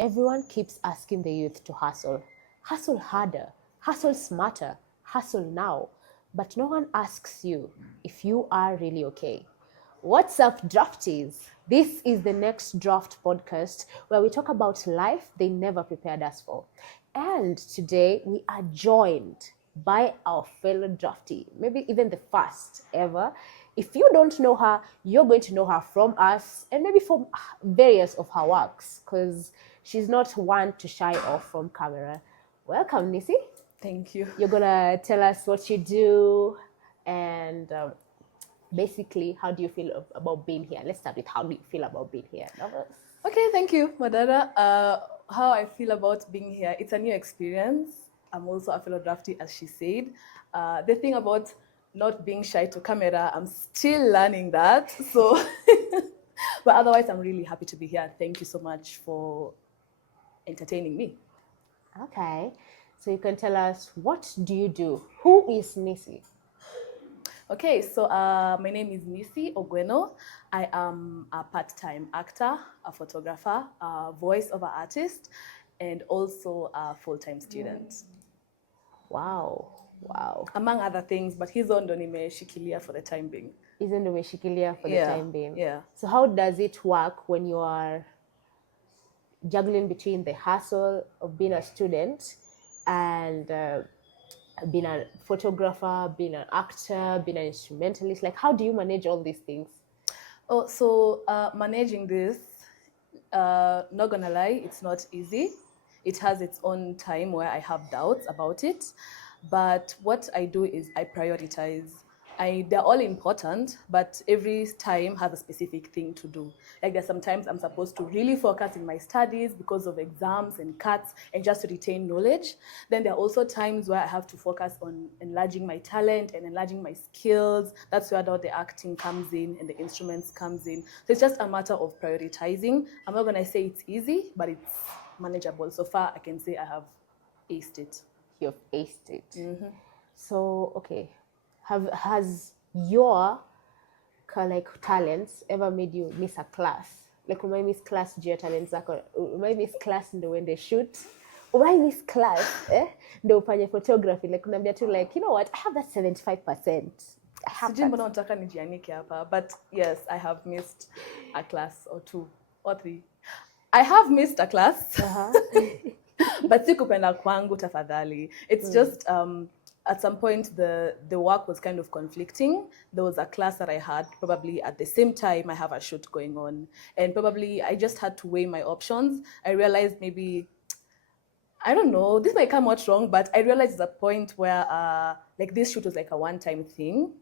Everyone keeps asking the youth to hustle. Hustle harder, hustle smarter, hustle now. But no one asks you if you are really okay. What's up, draftees? This is the Next Draft podcast where we talk about life they never prepared us for. And today we are joined by our fellow draftee, maybe even the first ever. If you don't know her, you're going to know her from us and maybe from various of her works because she's not one to shy off from camera. Welcome, Nisi. Thank you. You're gonna tell us what you do and basically how do you feel about being here. Let's start with how do you feel about being here. Okay, thank you, Madara. How I feel about being here, it's a new experience. I'm also a fellow draftee, as she said. The thing about not being shy to camera, I'm still learning that. So, but otherwise, I'm really happy to be here. Thank you so much for entertaining me. Okay, so you can tell us, what do you do? Who is Nisi? Okay, so my name is Nisi Ogweno. I am a part-time actor, a photographer, a voice-over artist, and also a full-time student. Wow, wow. Among other things, but hizo ndo nimeshikilia for the time being. Hizo ndo umeshikilia for the time being. Yeah. So how does it work when you are juggling between the hustle of being a student and being a photographer, being an actor, being an instrumentalist? Like, how do you manage all these things? Oh, so managing this, not gonna lie, it's not easy. It has its own time where I have doubts about it. But what I do is I prioritize. They're all important, but every time has a specific thing to do. Like there's sometimes I'm supposed to really focus in my studies because of exams and cuts and just to retain knowledge. Then there are also times where I have to focus on enlarging my talent and enlarging my skills. That's where all the acting comes in and the instruments comes in. So it's just a matter of prioritizing. I'm not gonna say it's easy, but it's manageable. So far, I can say I have aced it. You've aced it. Mm-hmm. So, okay. Has your like talents ever made you miss a class? Like, umai miss class juu ya talents zako? Umai miss class ndo when they shoot? Umai miss class ndo ufanye photography? Like, unaambia tu like, you know what, I have that 75%. Sijui mbona unataka nijianike hapa, but yes, I have missed a class or two or three. I have missed a class. But sikupenda kwangu tafadhali. It's just at some point the work was kind of conflicting. There was a class that I had probably at the same time I have a shoot going on, and probably I just had to weigh my options. I realized maybe, I don't know, this might come out wrong, but I realized at a point where like this shoot was like a one-time thing,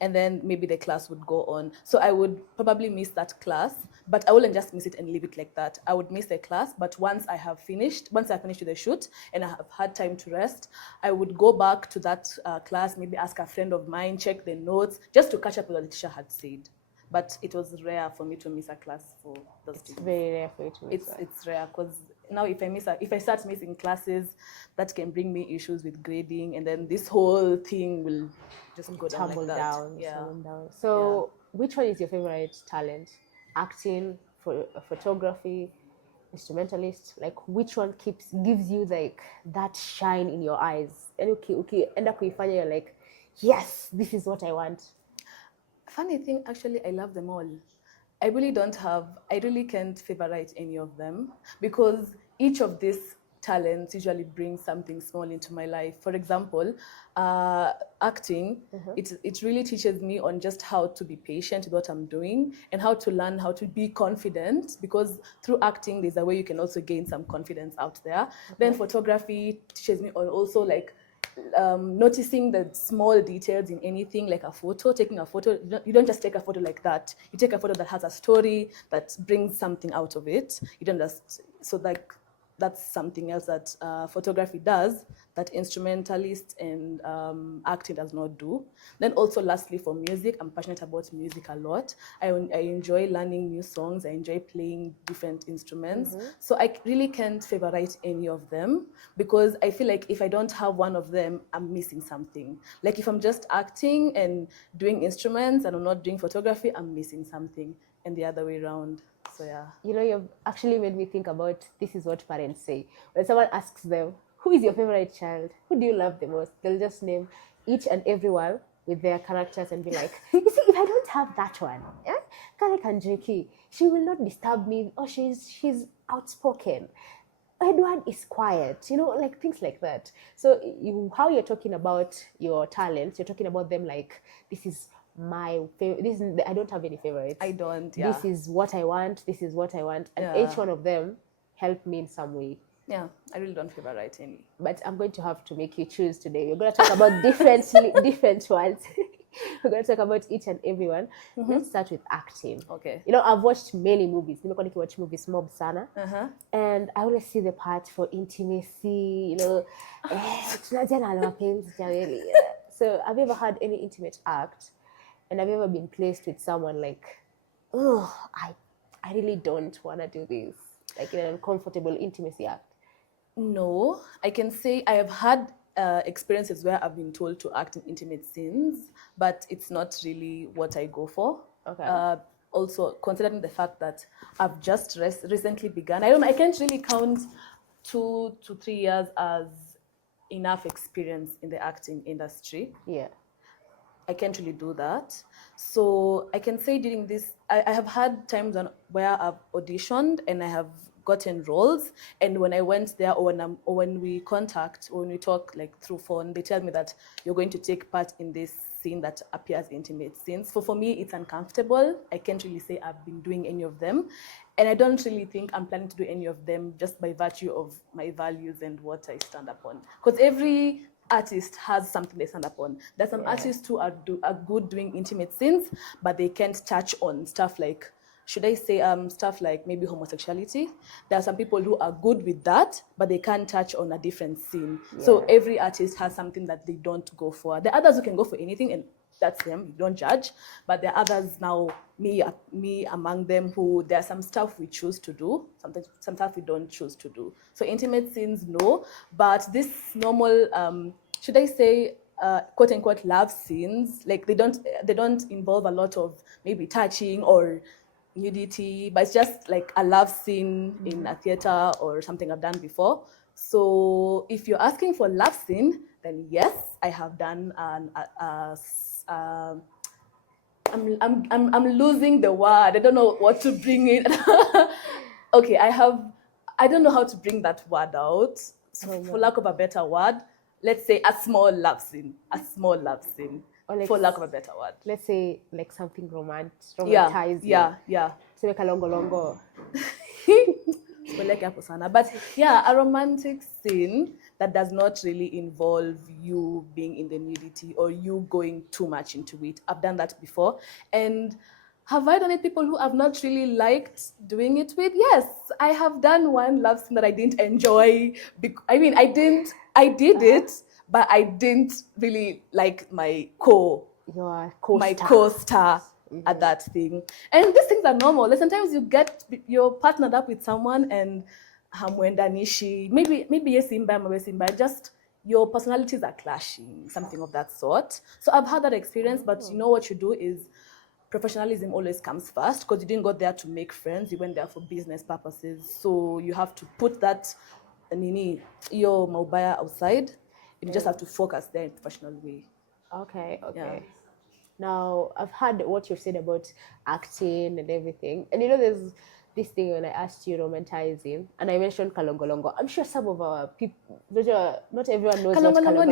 and then maybe the class would go on. So I would probably miss that class, but I wouldn't just miss it and leave it like that. I would miss the class, but once I finished with the shoot and I have had time to rest, I would go back to that class, maybe ask a friend of mine, check the notes, just to catch up with what the teacher had said. But it was rare for me to miss a class for those students. It's very rare for you to miss. It's rare because now if I start missing classes, that can bring me issues with grading, and then this whole thing will just go down like that. Tumble down. So, which one is your favorite talent? Acting, photography, instrumentalist? Like, which one gives you like that shine in your eyes? And okay, end up kuifanya, you're like, yes, this is what I want. Funny thing, actually, I love them all. I really can't favorite any of them because each of these talents usually brings something small into my life. For example, acting, it really teaches me on just how to be patient with what I'm doing and how to learn how to be confident, because through acting, there's a way you can also gain some confidence out there. Then photography teaches me on also like noticing the small details in anything, like a photo, taking a photo. You don't just take a photo like that. You take a photo that has a story, that brings something out of it. You don't just, so like, that's something else that photography does that instrumentalist and acting does not do. Then also lastly for music, I'm passionate about music a lot. I enjoy learning new songs. I enjoy playing different instruments. So I really can't favorite any of them because I feel like if I don't have one of them, I'm missing something. Like if I'm just acting and doing instruments and I'm not doing photography, I'm missing something. and the other way around. So yeah. You know, you've actually made me think about this is what parents say. When someone asks them, who is your favorite child? Who do you love the most? They'll just name each and every one with their characters and be like, you see, if I don't have that one, yeah, Kale Kanjiki, she will not disturb me. Oh, she's outspoken. Edward is quiet, you know, like things like that. So how you're talking about your talents, you're talking about them like, this is my favorite. I don't have any favorites. I don't. Yeah. This is what I want. This is what I want, and Yeah. each one of them helped me in some way. Yeah, I really don't favorite any. But I'm going to have to make you choose today. We're going to talk about different ones. We're going to talk about each and every one. Let's start with acting. Okay. You know, I've watched many movies. Nimekuwa nikiwatch movies mob sana. And I always see the part for intimacy, you know. Tunajana na mapenzi jamani. So have you ever had any intimate act? And have you ever been placed with someone like, oh, I really don't want to do this, like in an uncomfortable intimacy act? No, I can say I have had experiences where I've been told to act in intimate scenes, but it's not really what I go for. Okay. Also, considering the fact that I've just recently begun, I can't really count 2 to 3 years as enough experience in the acting industry. Yeah. I can't really do that. So I can say during this, I have had times where I've auditioned and I have gotten roles. And when I went there, or when we talk like through phone, they tell me that you're going to take part in this scene that appears intimate scenes. So for me, it's uncomfortable. I can't really say I've been doing any of them. And I don't really think I'm planning to do any of them just by virtue of my values and what I stand upon. Because every artist has something they stand upon. There's some artists who are good doing intimate scenes, but they can't touch on stuff like, should I say, stuff like maybe homosexuality. There are some people who are good with that, but they can't touch on a different scene. Yeah. So every artist has something that they don't go for. There are others who can go for anything, and that's them, you don't judge. But there are others now, me among them, who there are some stuff we choose to do, some stuff we don't choose to do. So intimate scenes, no. But this normal, should I say, quote unquote love scenes, like they don't involve a lot of maybe touching or nudity, but it's just like a love scene in a theater or something I've done before. So if you're asking for love scene, then yes, I have done I'm losing the word. I don't know what to bring in. Okay, I don't know how to bring that word out. So for lack of a better word, let's say a small love scene. Like, for lack of a better word. Let's say like something romanticized. Yeah. So like a longo. But yeah, a romantic scene that does not really involve you being in the nudity or you going too much into it. I've done that before. And have I done it people who have not really liked doing it with? Yes, I have done one love scene that I didn't enjoy. I did it, but I didn't really like my co-star at that thing. And these things are normal. Like sometimes you're partnered up with someone and maybe yes, just your personalities are clashing, something of that sort. So I've had that experience, but you know what you do is professionalism always comes first, because you didn't go there to make friends, you went there for business purposes. So you have to put that your mobile outside. You just have to focus there in a professional way. Okay. Yeah. Now, I've heard what you've said about acting and everything. And you know, there's this thing when I asked you romanticizing, and I mentioned kalongolongo. I'm sure some of our people, not everyone knows what kalongolongo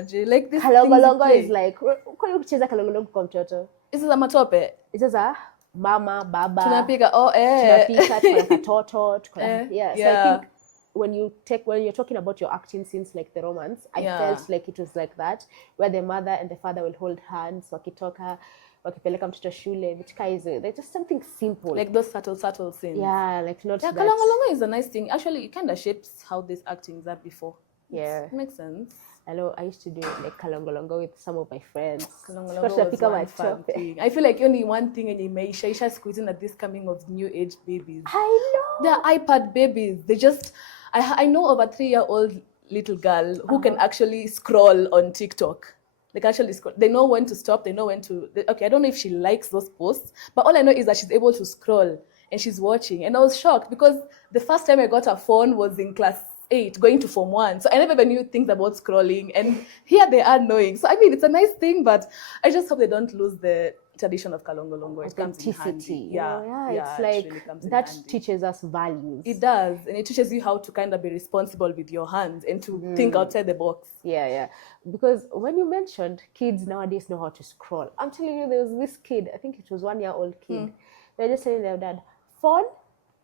is. Like this kalongolongo is like, kwani ukicheza kalongolongo kwa mtoto? Hizo za matope. Hizo za mama, baba. Tunapika, tunapika, tukona katoto, tukona. Yeah. So I think when you're talking about your acting scenes like the romance, I felt like it was like that, where the mother and the father will hold hands, wakitoka, wakipeleka mtoto shule, vitu kama hizo. They're just something simple. Like those subtle scenes. Yeah, like not that. Kalongolongo is a nice thing. Actually, it kind of shapes how this acting is at before. Yeah. It makes sense. Hello, I used to do like kalongolongo with some of my friends. Kalongolongo was one fun thing. I feel like only one thing in Isha squeezing at this coming of new age babies. I know. They're iPad babies. They just, I know of a 3-year-old little girl who can actually scroll on TikTok. Like actually, they know when to stop. They know when to. Okay, I don't know if she likes those posts, but all I know is that she's able to scroll and she's watching. And I was shocked because the first time I got a phone was in class 8, going to Form 1. So I never even knew things about scrolling. And here they are knowing. So I mean, it's a nice thing, but I just hope they don't lose the tradition of Kalongolongo. It comes in handy. It's it like really comes in that handy. teaches us values. It does, and it teaches you how to kind of be responsible with your hands and to think outside the box. Yeah. Because when you mentioned kids nowadays know how to scroll, I'm telling you, there was this kid, I think it was 1-year-old kid. They're just telling their dad, phone,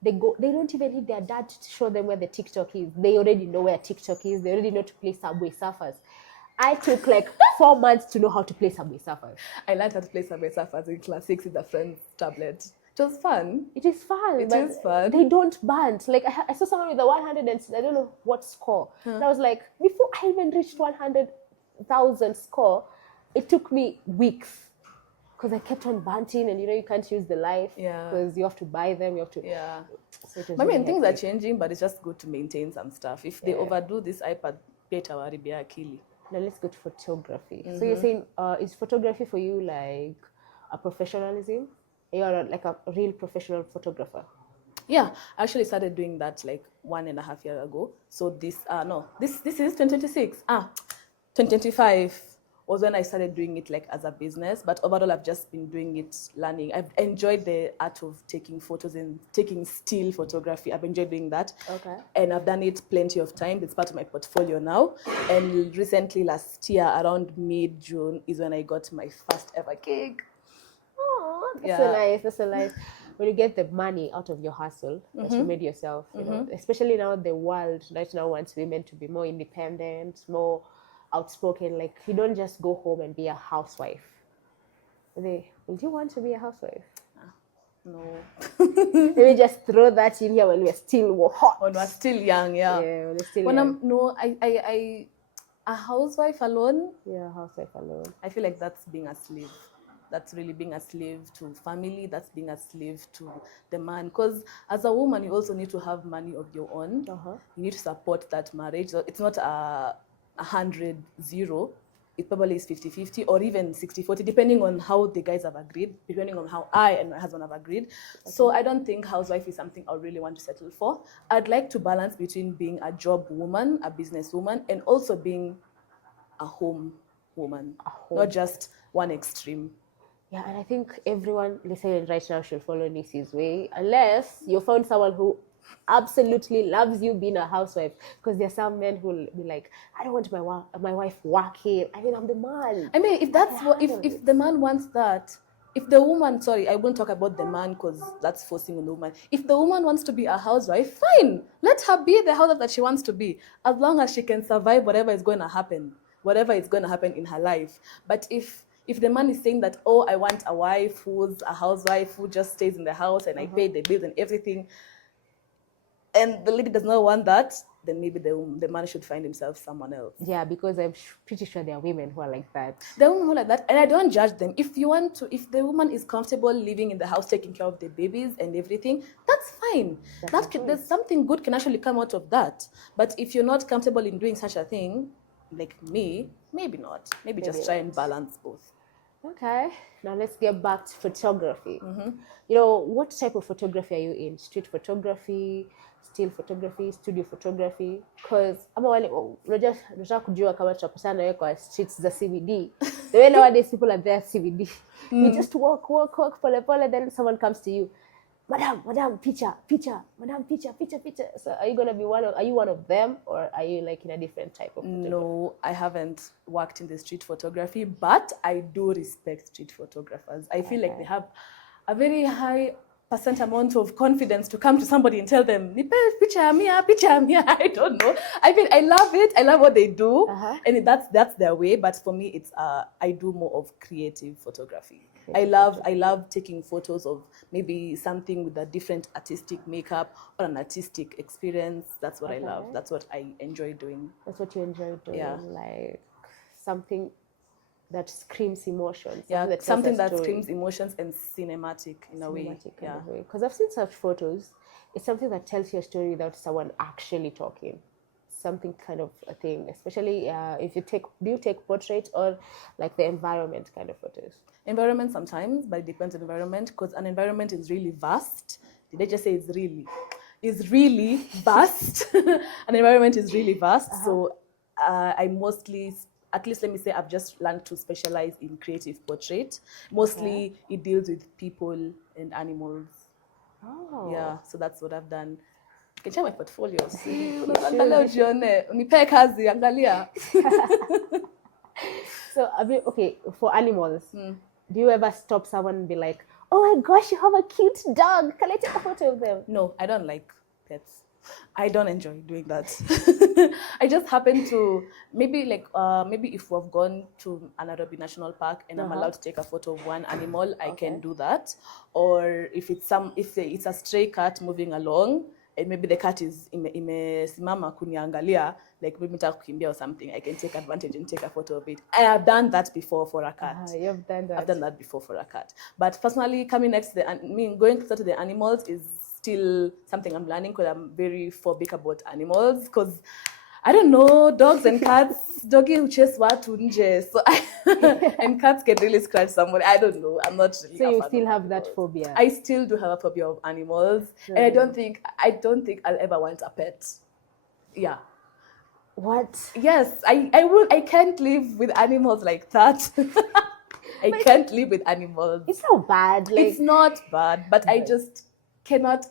they don't even need their dad to show them where the TikTok is. They already know where TikTok is. They already know to play Subway Surfers. I took like 4 months to know how to play Subway Surfers. I learned how to play Subway Surfers in class 6 with a friend's tablet. It was fun. It is fun. It is fun. They don't band. Like I saw someone with a 100 and I don't know what score. And I was like, before I even reached 100,000 score, it took me weeks because I kept on banting, and you can't use the life because you have to buy them. You have to. Yeah. So I mean, things are changing, but it's just good to maintain some stuff. If they overdo this iPad, akili. Now let's go to photography. So you're saying, is photography for you like a professionalism? You're like a real professional photographer. Yeah, I actually started doing that like 1.5 years ago. So this is 2026. 2025 was when I started doing it like as a business. But overall, I've just been doing it, learning. I've enjoyed the art of taking photos and taking still photography. I've enjoyed doing that. Okay. And I've done it plenty of times. It's part of my portfolio now. And recently, last year, around mid-June, is when I got my first ever gig. Oh, that's so nice. When you get the money out of your hustle that you made yourself, you know, especially now the world right now wants women to be more independent, more outspoken. Like you don't just go home and be a housewife. Would you want to be a housewife? No. Let me just throw that in here when we're still hot. When we're still young, yeah. Yeah, when we're still young. I a housewife alone. Yeah, housewife alone. I feel like that's being a slave. That's really being a slave to family. That's being a slave to the man. Because as a woman, you also need to have money of your own. You need to support that marriage. So it's not a 100-0. It probably is 50-50 or even 60-40, depending on how the guys have agreed, depending on how I and my husband have agreed. Okay. So I don't think housewife is something I really want to settle for. I'd like to balance between being a job woman, a business woman, and also being a home woman, not just one extreme. Yeah, and I think everyone listening right now should follow Nisi's way, unless you found someone who absolutely loves you being a housewife. Because there are some men who will be like, I don't want my wife working. I mean, I'm the man. I mean, if that's if the man wants that, if the woman, sorry, I won't talk about the man because that's forcing on the woman. If the woman wants to be a housewife, fine. Let her be the housewife that she wants to be, as long as she can survive whatever is going to happen in her life. But if the man is saying that, oh, I want a wife who's a housewife who just stays in the house and I pay the bills and everything, and the lady does not want that, then maybe the man should find himself someone else. Yeah, because I'm pretty sure there are women who are like that. There are women who are like that, and I don't judge them. If the woman is comfortable living in the house, taking care of the babies and everything, that's fine. There's something good can actually come out of that. But if you're not comfortable in doing such a thing, like me, maybe not. Maybe just try and balance both. Okay, now let's get back to photography. You know, what type of photography are you in? Street photography, still photography, studio photography? Because ama wale unajua kujua kama tutapatana nawe kwa streets za CBD. The way nowadays people are there CBD. You just walk pole, then someone comes to you. Madam, picture, madam, picture. So are you one of them, or are you like in a different type of photography? No, I haven't worked in the street photography, but I do respect street photographers. I feel like they have a very high percent amount of confidence to come to somebody and tell them, picture me. I don't know. I mean, I love it. I love what they do, and that's their way. But for me, it's I do more of creative photography. I love taking photos of maybe something with a different artistic makeup or an artistic experience. That's what I love. That's what I enjoy doing. That's what you enjoy doing, like something that screams emotions. Something that screams emotions and cinematic in a way. Because I've seen such photos. It's something that tells your story without someone actually talking. something kind of a thing, especially if you do you take portrait or like the environment kind of photos? Environment sometimes, but it depends on environment, because an environment is really vast. Did I just say it's really? Is really vast. An environment is really vast. So I mostly, at least let me say, I've just learned to specialize in creative portrait. Mostly it deals with people and animals. Oh. Yeah, so that's what I've done. You can check my portfolio. You should. Unipe kazi, angalia. So, okay, for animals, do you ever stop someone and be like, oh my gosh, you have a cute dog. Can I take a photo of them? No, I don't like pets. I don't enjoy doing that. I just happen to maybe if we've gone to an Nairobi National Park and I'm allowed to take a photo of one animal, I can do that. Or if it's a stray cat moving along, and maybe the cat is imesimama kuniangalia, like maybe nitaka kukimbia or something, I can take advantage and take a photo of it. I have done that before for a cat. You've done that. I've done that before for a cat. But personally, coming next to going closer to the animals is still something I'm learning, because I'm very phobic about animals. Because I don't know, dogs and cats, doggy who chase watu nje, so and cats can really scratch somebody. I don't know. I'm not really. So you still have that phobia? I still do have a phobia of animals, and I don't think I'll ever want a pet. Yeah. What? Yes, I can't live with animals like that. I can't live with animals. It's not bad. Like, it's not bad, but I just cannot.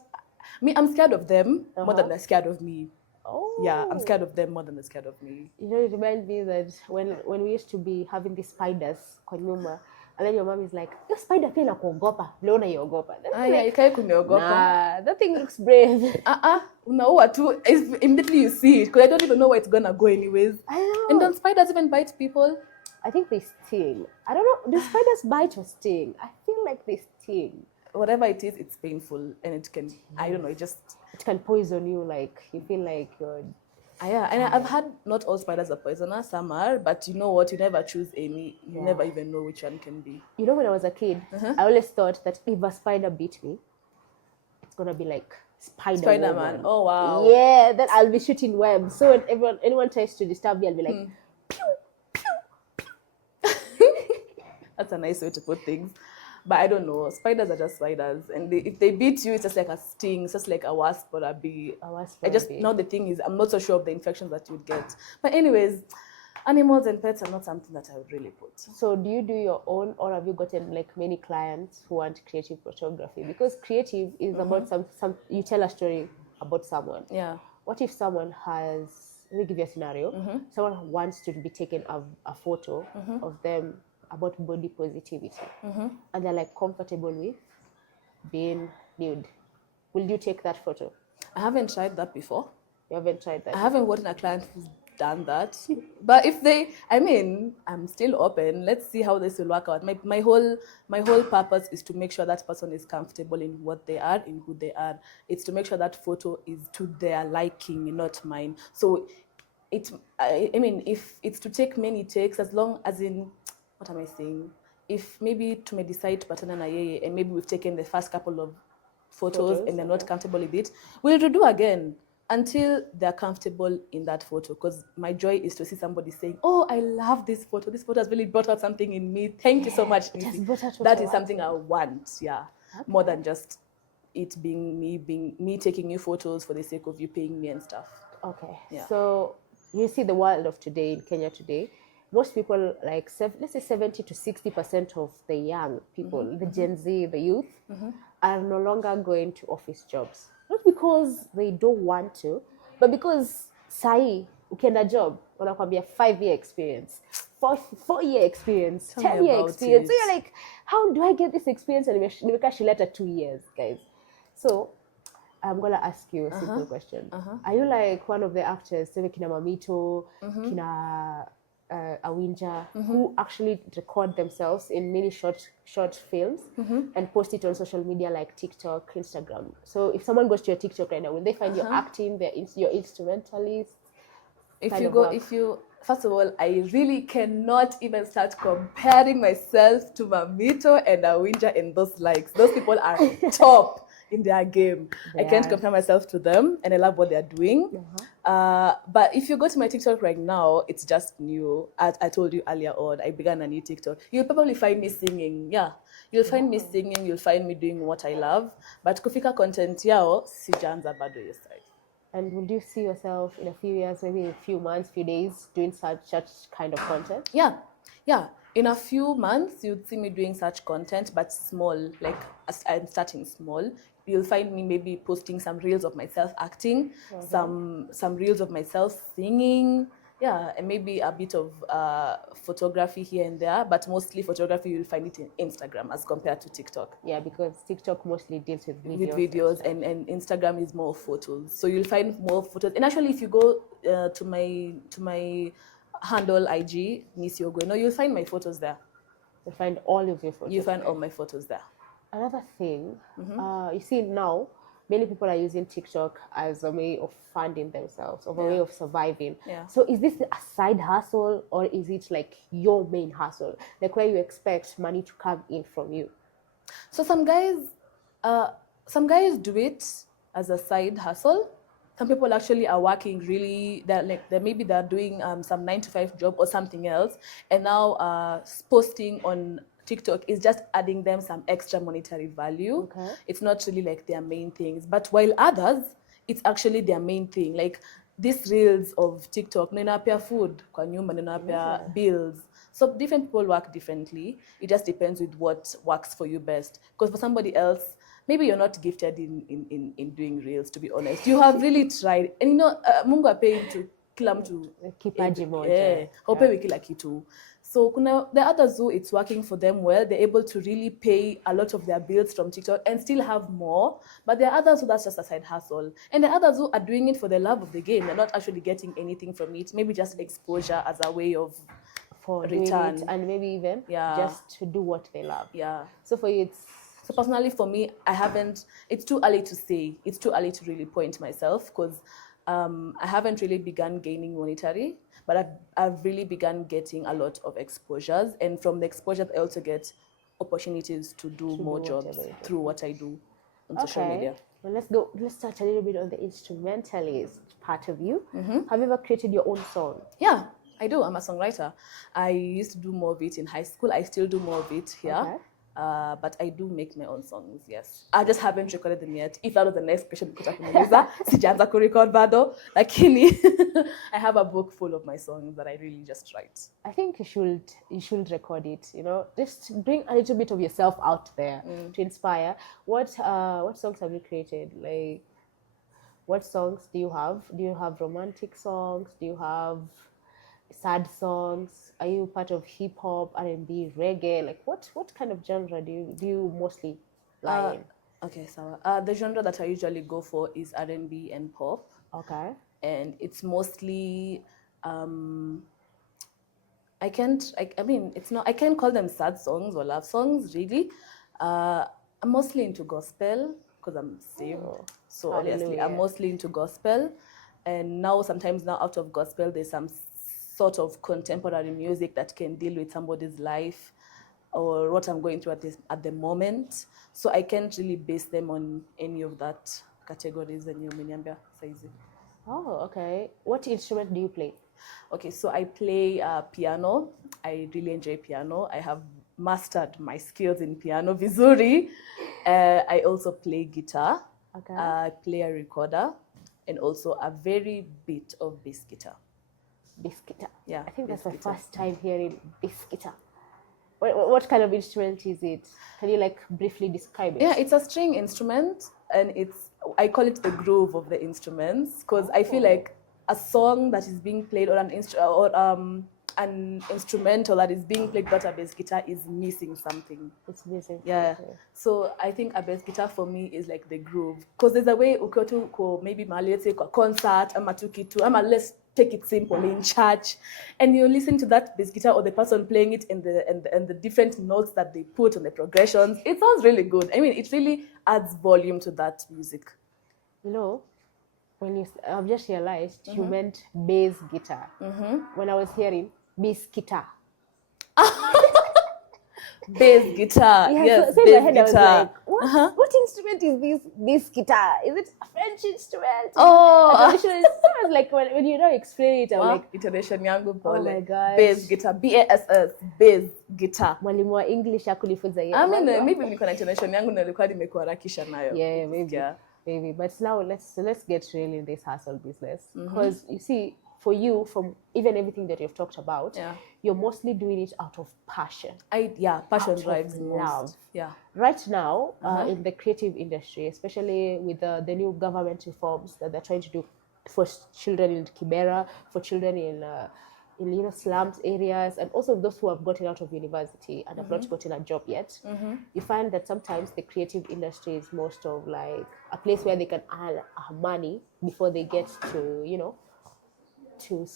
I'm scared of them more than they're scared of me. Oh. Yeah, I'm scared of them more than they're scared of me. You know, it reminds me that when we used to be having these spiders kwa nyuma, and then your mom is like, your spider pia inakuogopa, vile unaiogopa. Ikai kuniogopa. Nah, that thing looks brave. Unaua tu. Immediately you see it, because I don't even know where it's gonna go anyways. I know. And don't spiders even bite people? I think they sting. I don't know. Do spiders bite or sting? I feel like they sting. Whatever it is, it's painful, and it can, I don't know, it can poison you. Like, you feel like you're... Yeah, and I've had, not all spiders are poisonous, some are, but you know what, you never choose any, you never even know which one can be. You know, when I was a kid, I always thought that if a spider bit me, it's gonna be like Spider-Man. Oh wow. Yeah, then I'll be shooting webs. So when anyone tries to disturb me, I'll be like, pew, pew, pew. That's a nice way to put things. But I don't know. Spiders are just spiders, and if they beat you, it's just like a sting. It's just like a wasp or a bee. Now the thing is, I'm not so sure of the infections that you'd get. But anyways, animals and pets are not something that I would really put. So do you do your own, or have you gotten like many clients who want creative photography? Because creative is about some you tell a story about someone. Yeah. What if someone has, let me give you a scenario. Someone wants to be taken a photo of them about body positivity, and they're like comfortable with being nude. Will you take that photo? I haven't tried that before. You haven't tried that? I haven't gotten a client who's done that. But if I'm still open. Let's see how this will work out. My whole purpose is to make sure that person is comfortable in what they are, in who they are. It's to make sure that photo is to their liking, not mine. So if it's to take many takes, as long as in, what am I saying? If maybe to decide to patana na yeye, and maybe we've taken the first couple of photos and they're not comfortable with it, we'll redo again until they're comfortable in that photo. Because my joy is to see somebody saying, oh, I love this photo. This photo has really brought out something in me. Thank you so much. That is something I want, more than just it being me taking you photos for the sake of you paying me and stuff. Okay. Yeah. So you see the world of today in Kenya today. Most people, like let's say 70 to 60% of the young people, the Gen Z, the youth, are no longer going to office jobs. Not because they don't want to, but because sahi, ukienda job, wanakwambia 5-year experience, 4-year experience, 10-year experience. So you're like, how do I get this experience? And nimekaa shuleta 2 years, guys. So I'm gonna ask you a simple question. Are you like one of the actors, kina Mamito, kina Awinja, who actually record themselves in many short films and post it on social media like TikTok, Instagram? So if someone goes to your TikTok right now, will they find your acting, your instrumentalist? First of all, I really cannot even start comparing myself to Mamito and Awinja in those likes. Those people are top. in their game. They I can't are. compare myself to them, and I love what they're doing. But if you go to my TikTok right now, it's just new. I told you earlier on, I began a new TikTok. You'll probably find me singing. Yeah, you'll find me singing. You'll find me doing what I love. But kufika content yao sijaanza bado hiyo side. And would you see yourself in a few years, maybe in a few months, few days, doing such kind of content? Yeah. In a few months, you'd see me doing such content, but small. Like I'm starting small. You'll find me maybe posting some reels of myself acting, some reels of myself singing. Yeah, and maybe a bit of photography here and there, but mostly photography you'll find it in Instagram as compared to TikTok. Yeah, because TikTok mostly deals with videos. With videos, and Instagram is more photos. So you'll find more photos. And actually, if you go to my handle IG, Miss Yogo, you'll find my photos there. You find all of your photos. You find all my photos there. Another thing, you see now, many people are using TikTok as a way of funding themselves, of a way of surviving. Yeah. So is this a side hustle, or is it like your main hustle, like where you expect money to come in from you? So some guys do it as a side hustle. Some people actually are working really. Maybe they're doing some 9-to-5 job or something else, and now posting on TikTok is just adding them some extra monetary value. Okay. It's not really like their main things. But while others, it's actually their main thing. Like these reels of TikTok, ninapia food, kwa nyumba, ninapia bills. So different people work differently. It just depends with what works for you best. Because for somebody else, maybe you're not gifted in doing reels, to be honest. You have really tried. And Mungu apei to kila mtu. Kipaji moja. Haupewi kila kitu. So the others who it's working for them well, they're able to really pay a lot of their bills from TikTok and still have more. But there are others who that's just a side hustle. And the others who are doing it for the love of the game. They're not actually getting anything from it. Maybe just exposure as a way of for return. Doing it, and maybe even just to do what they love. Yeah. So for you, So personally, for me, it's too early to say. It's too early to really point myself because I haven't really begun gaining monetary, but I've really begun getting a lot of exposures. And from the exposures, I also get opportunities to do more jobs through what I do on social media. Well, let's touch a little bit on the instrumentalist part of you. Have you ever created your own song? Yeah, I do. I'm a songwriter. I used to do more of it in high school. I still do more of it here. Okay. But I do make my own songs, yes. I just haven't recorded them yet. If that was the next question, sijaanza kurecord bado. Lakini I have a book full of my songs that I really just write. I think you should record it. Just bring a little bit of yourself out there to inspire. What songs have you created? Like, what songs do you have? Do you have romantic songs? Do you have sad songs? Are you part of hip hop, R&B, reggae? Like what kind of genre do you mostly lie in? Okay, so the genre that I usually go for is R&B and pop. Okay. And it's mostly I can't call them sad songs or love songs really. I'm mostly into gospel because I'm saved. So hallelujah. Obviously I'm mostly into gospel. And sometimes now out of gospel there's some sort of contemporary music that can deal with somebody's life or what I'm going through at the moment. So I can't really base them on any of that categories and saizi. Oh, okay. What instrument do you play? Okay, so I play piano. I really enjoy piano. I have mastered my skills in piano vizuri. I also play guitar. Okay. I play a recorder and also a very bit of bass guitar. Bass guitar. Yeah, I think that's the guitar. first time hearing bass guitar. What kind of instrument is it? Can you briefly describe it? Yeah, it's a string instrument, and I call it the groove of the instruments because I feel like a song that is being played or an instrumental that is being played without a bass guitar is missing something. It's missing. Yeah. Something. So I think a bass guitar for me is like the groove because there's a way ukiwa maybe mahali, let's say kwa concert ama tu kitu ama let's take it simple in church, and you listen to that bass guitar or the person playing it and the different notes that they put on the progressions. It sounds really good. I mean, it really adds volume to that music. When I've just realized you meant bass guitar. When I was hearing bass guitar. Bass guitar. Yeah, Yes, so in my bass head I was guitar. like, what instrument is this guitar? Is it a French instrument? Is it a Oh, traditional instrument? So I was like, when you don't explain it, I'm wow. like, Iteration yangu oh pole. my gosh. Bass guitar. BASS. Bass guitar. Mwalimu wa English hakulifunza hiyo. I mean, maybe niko na iteration yangu nilikuwa nimekuharakisha nayo. Yeah, maybe. But now let's get really in this hustle business, because you see, for you, from even everything that you've talked about, you're mostly doing it out of passion. Passion out drives of most. love. Yeah. Right now, in the creative industry, especially with the new government reforms that they're trying to do for children in Kibera, for children in slums areas, and also those who have gotten out of university and have not gotten a job yet, you find that sometimes the creative industry is most of like a place where they can earn money before they get to to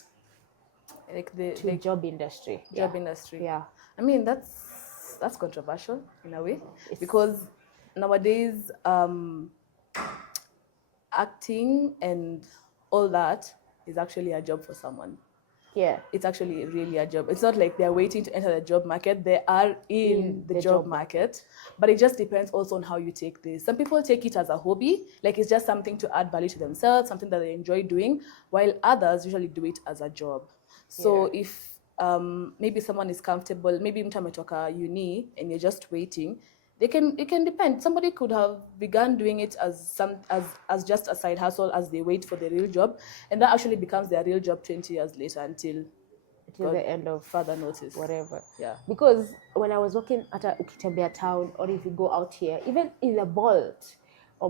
Like the job industry. Job industry. Yeah. I mean, that's controversial in a way, because nowadays acting and all that is actually a job for someone. Yeah. It's actually really a job. It's not like they're waiting to enter the job market. They are in the job market. But it just depends also on how you take this. Some people take it as a hobby, like it's just something to add value to themselves, something that they enjoy doing, while others usually do it as a job. So if maybe someone is comfortable, maybe mtu ametoka uni and you're just waiting, it can depend. Somebody could have begun doing it as just a side hustle as they wait for the real job, and that actually becomes their real job 20 years later until the end of further notice. Whatever. Yeah. Because when I was working at a Ukitembea town, or if you go out here, even in a Bolt or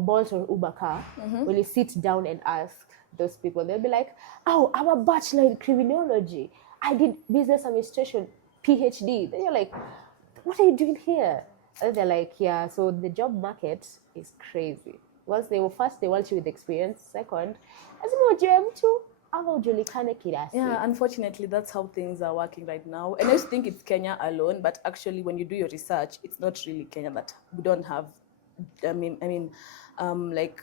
Uber car, when you sit down and ask those people, they'll be like, oh, I'm a bachelor in criminology. I did business administration, PhD. Then you're like, what are you doing here? And they're like, yeah, so the job market is crazy. Once they want you with experience. Second, yeah, unfortunately, that's how things are working right now. And I just think it's Kenya alone, but actually, when you do your research, it's not really Kenya that we don't have. Like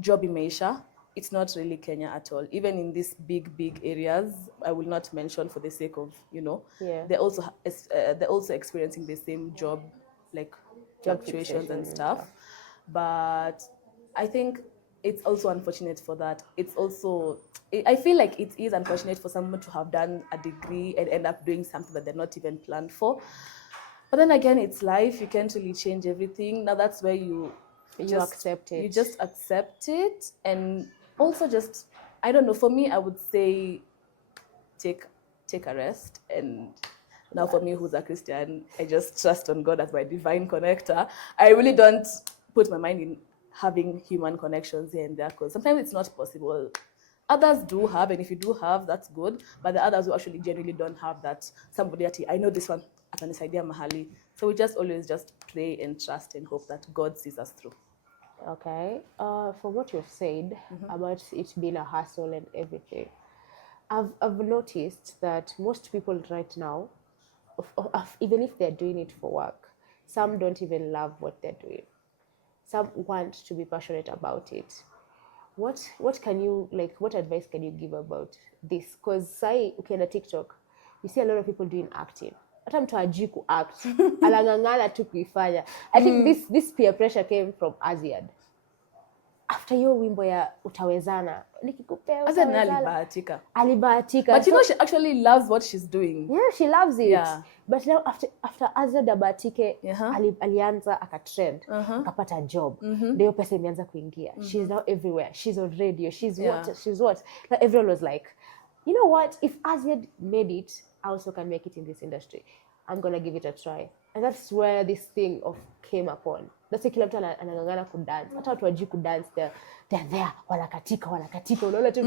job imeisha. It's not really Kenya at all. Even in these big areas, I will not mention for the sake of they're also experiencing the same job fluctuations and stuff. But I think it's also unfortunate for that. I feel like it is unfortunate for someone to have done a degree and end up doing something that they're not even planned for. But then again, it's life. You can't really change everything. Now that's where you accept it. You just accept it, and also just, I don't know. For me, I would say take a rest. And now for me, who's a Christian, I just trust on God as my divine connector. I really don't put my mind in having human connections here and there, because sometimes it's not possible. Others do have, and if you do have, that's good. But the others who actually genuinely don't have that, somebody that I know this one atanisaidia mahali. So we just always just pray and trust and hope that God sees us through. Okay. From what you've said about it being a hustle and everything, I've noticed that most people right now, even if they're doing it for work, some don't even love what they're doing. Some want to be passionate about it. What can you, what advice can you give about this? Because say ukienda TikTok, you see a lot of people doing acting. Hata mtu hajui kuact, anang'ang'ana tu kuifanya. I think this peer pressure came from Aziad. After hiyo wimbo ya utawezana, nikikupea utawezana. Alibahatika. But you know, she actually loves what she's doing. Yeah, she loves it. Yeah. But now after Aziad abahatike, alianza akatrend, akapata job. Ndio pesa imeanza kuingia. She's now everywhere. She's on radio. She's what? Now everyone was like, you know what? If Aziad made it, I also can make it in this industry. I'm gonna give it a try. And that's where this thing came upon. That's why kila mtu anang'ang'ana kudance. Hata watu wajui kudance, they're there, wanakatika. Unaona tu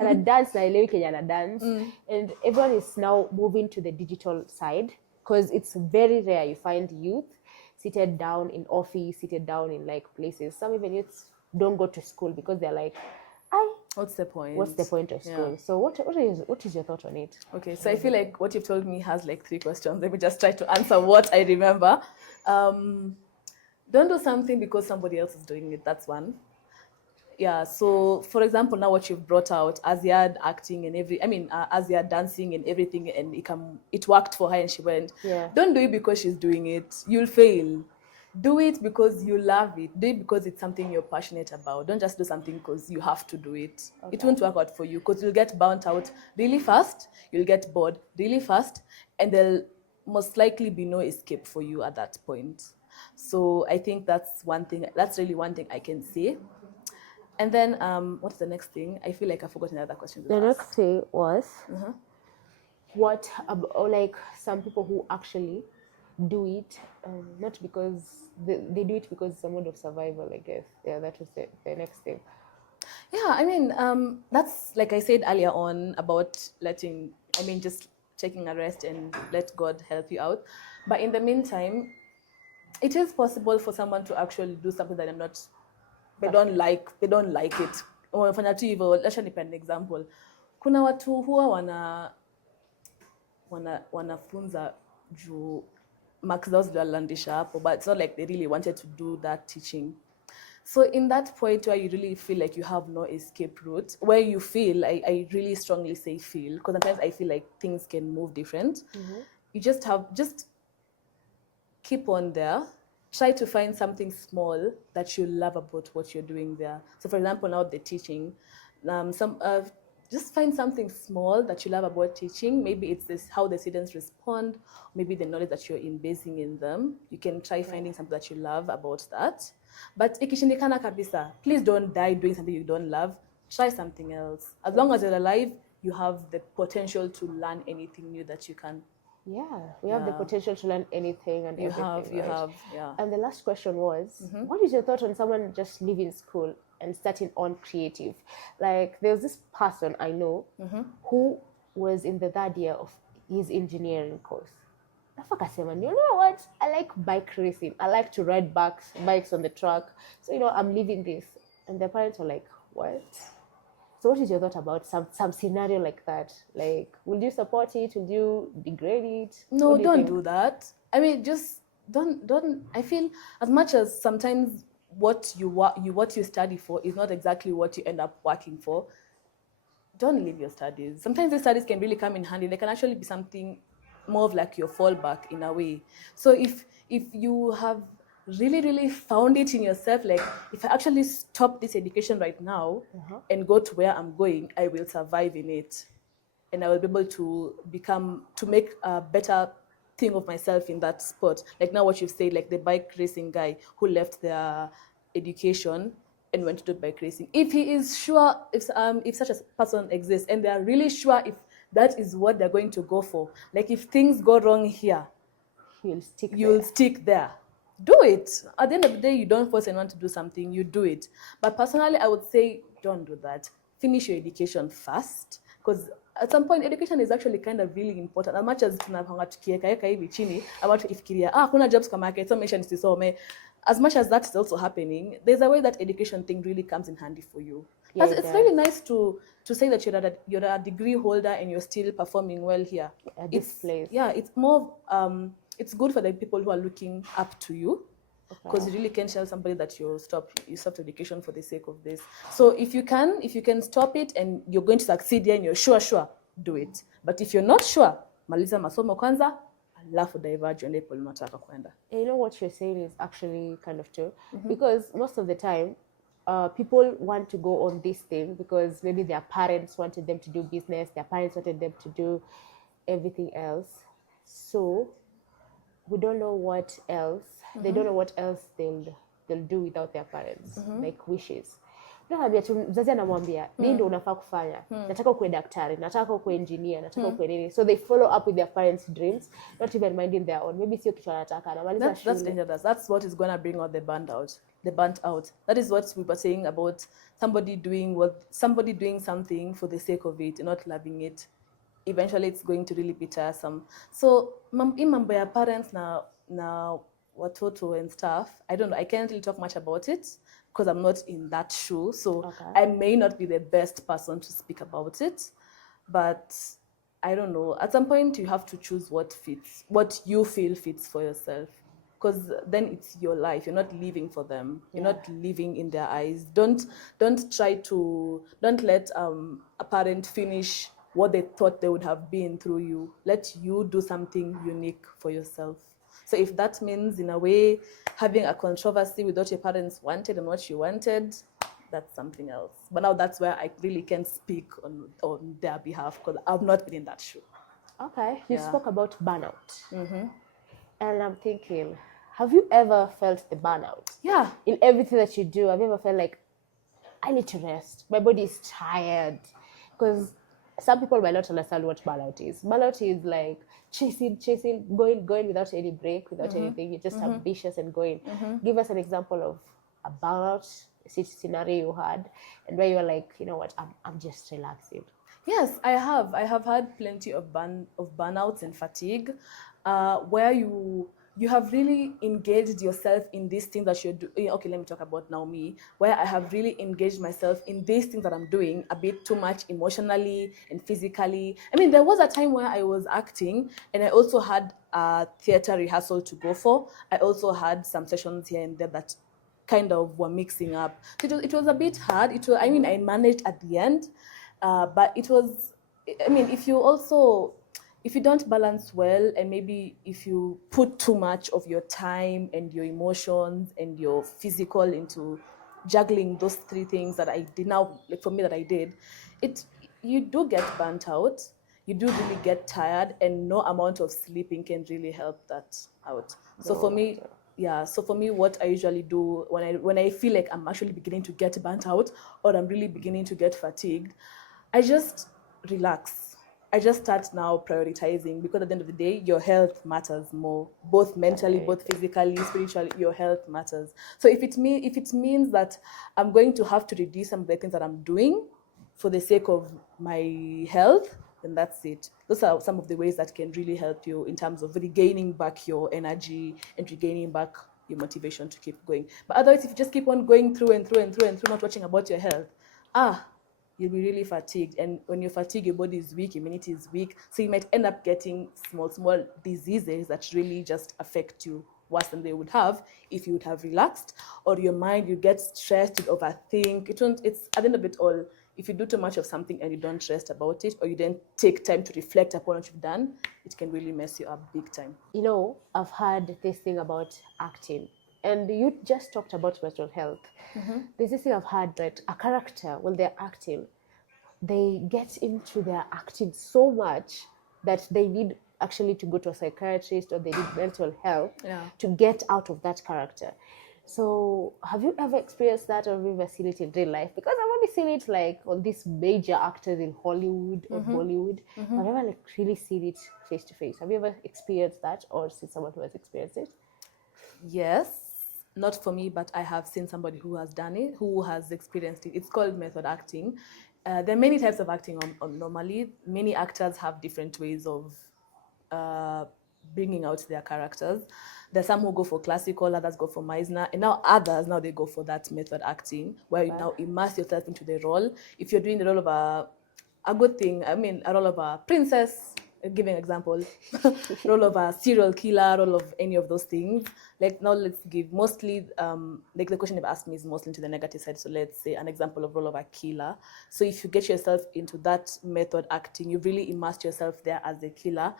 ana dance na elewi Kenya ana dance. And everyone is now moving to the digital side, because it's very rare you find youth seated down in office, seated down in places. Some even youths don't go to school because they're like, what's the point? What's the point of school? Yeah. So what is your thought on it? Okay, so I feel like what you've told me has 3 questions. Let me just try to answer what I remember. Don't do something because somebody else is doing it. That's one. Yeah, so for example, now what you've brought out, as you're acting and as you're dancing and everything, and it worked for her and she went. Yeah. Don't do it because she's doing it. You'll fail. Do it because you love it. Do it because it's something you're passionate about. Don't just do something because you have to do it. It Okay. won't work out for you because you'll get burnt out really fast. You'll get bored really fast, and there'll most likely be no escape for you at that point. So I think that's one thing. That's really one thing I can say. And then, what's the next thing? I feel like I forgot another question to The ask. next thing was or like some people who actually do it, not because they do it because it's a mode of survival, I guess. Yeah, that was the next thing. Yeah, I mean, that's like I said earlier on about just taking a rest and let God help you out. But in the meantime, it is possible for someone to actually do something that they don't like it. Wanafanya tu hivyo. Acha nipe an example. Kuna watu huwa wanafunza juu marks zao ziliwalandisha hapo, but it's not like they really wanted to do that teaching. So in that point where you really feel like you have no escape route, where you feel, I really strongly say feel, because sometimes I feel like things can move different. You just keep on there. Try to find something small that you love about what you're doing there. So for example, now the teaching, just find something small that you love about teaching. Maybe it's this how the students respond, maybe the knowledge that you're investing in them. You can try finding something that you love about that. But ikishindikana kabisa, please don't die doing something you don't love. Try something else. As long as you're alive, you have the potential to learn anything new that you can. Yeah, we have the potential to learn anything and everything. Yeah. And the last question was, what is your thought on someone just leaving school and starting on creative? Like, there's this person I know who was in the third year of his engineering course. You know what? I like bike racing. I like to ride bikes on the track. So, I'm leaving this. And the parents were like, what? So what is your thought about some scenario like that? Like, will you support it? Will you degrade it? No, do don't do that. I mean, just don't. I feel as much as sometimes what you study for is not exactly what you end up working for. Don't leave your studies. Sometimes the studies can really come in handy. They can actually be something more of like your fallback in a way. So if you have really found it in yourself, like if I actually stop this education right now and go to where I'm going, I will survive in it, and I will be able to make a better thing of myself in that sport. Like now what you've said, like the bike racing guy who left their education and went to do bike racing. If he is sure, if such a person exists and they are really sure if that is what they're going to go for, like if things go wrong here, you'll stick there. Do it. At the end of the day, you don't force anyone to do something, you do it. But personally, I would say don't do that. Finish your education first, because at some point education is actually kind of really important. As much as tunapanga tukieka hivi chini ama tukifikiria kuna jobs kwa market, so mission nisisome, as much as that is also happening, there's a way that education thing really comes in handy for you. Yeah, it's really nice to say that you're a degree holder and you're still performing well here at this place. Yeah, it's more it's good for the people who are looking up to you, because you really can't tell somebody that you stopped education for the sake of this. So if you can stop it and you're going to succeed here and you're sure, do it. But if you're not sure, maliza masomo kwanza, alafu diverge uende pole unataka kwenda. You know what you're saying is actually kind of true, because most of the time people want to go on this thing because maybe their parents wanted them to do business, their parents wanted them to do everything else. So we don't know what else. They don't know what else they'll do without their parents, like wishes. Naambia tu mzazi anamwambia nini ndio unafaa kufanya, nataka ukuwe daktari, nataka ukuwe engineer, nataka ukuwe nini. So they follow up with their parents' dreams, not even minding their own. Maybe sio kitu anataka, anamaliza shule. That's dangerous. That's what is going to bring out the burnt out. That is what we were saying about somebody doing something for the sake of it and not loving it. Eventually it's going to really be tiresome. So in mambo ya parents na watoto and stuff, I don't know, I can't really talk much about it because I'm not in that shoe, so I may not be the best person to speak about it, but I don't know, at some point you have to choose what you feel fits for yourself, because then it's your life. You're not living for them. You're not living in their eyes. Don't let a parent finish what they thought they would have been through you. Let you do something unique for yourself. So if that means, in a way, having a controversy with what your parents wanted and what you wanted, that's something else. But now that's where I really can't speak on their behalf, because I've not been in that shoe. Okay, you Yeah. spoke about burnout. And I'm thinking, have you ever felt the burnout? Yeah. In everything that you do, have you ever felt like, I need to rest, my body is tired? Because some people might not understand what burnout is. Burnout is like chasing, going without any break, without anything. You're just ambitious and going. Give us an example of a burnout scenario you had, and where you're like, you know what, I'm just relaxing. Yes, I have. I have had plenty of burnouts and fatigue, where you have really engaged yourself in these things that you're doing. Okay, let me talk about now me, where I have really engaged myself in these things that I'm doing a bit too much emotionally and physically. I mean, there was a time where I was acting, and I also had a theater rehearsal to go for. I also had some sessions here and there that kind of were mixing up. So it was a bit hard. I mean, I managed at the end, but it was, I mean, if you don't balance well, and maybe if you put too much of your time and your emotions and your physical into juggling those three things that I did now, like for me that I did, you do get burnt out. You do really get tired, and no amount of sleeping can really help that out. So for me, what I usually do when I feel like I'm actually beginning to get burnt out, or I'm really beginning to get fatigued, I just relax. I just start now prioritizing, because at the end of the day, your health matters more, both mentally, both physically, spiritually. Your health matters. So if it means that I'm going to have to reduce some of the things that I'm doing for the sake of my health, then that's it. Those are some of the ways that can really help you in terms of regaining back your energy and regaining back your motivation to keep going. But otherwise, if you just keep on going through and through and through and through, not watching about your health, you'll be really fatigued. And when you're fatigued, your body is weak, immunity is weak. So you might end up getting small diseases that really just affect you worse than they would have if you would have relaxed. Or your mind, you get stressed, you overthink. It's at the end of it all, if you do too much of something and you don't rest about it, or you don't take time to reflect upon what you've done, it can really mess you up big time. You know, I've heard this thing about acting, and you just talked about mental health. There's this thing I've heard, that a character, when they're acting, they get into their acting so much that they need actually to go to a psychiatrist, or they need mental help to get out of that character. So have you ever experienced that, or have you ever seen it in real life? Because I've only seen it like on these major actors in Hollywood or Bollywood. I've never like really seen it face to face. Have you ever experienced that, or seen someone who has experienced it? Yes, not for me, but I have seen somebody who has done it, who has experienced it. It's called method acting. There are many types of acting normally. Many actors have different ways of bringing out their characters. There's some who go for classical, others go for Meisner, and now they go for that method acting, where you now immerse yourself into the role. If you're doing the role of a good thing, I mean, a role of a princess, giving example, role of a serial killer, role of any of those things. Like now, let's give mostly, like the question you've asked me is mostly to the negative side. So let's say an example of role of a killer. So if you get yourself into that method acting, you've really immersed yourself there as a killer,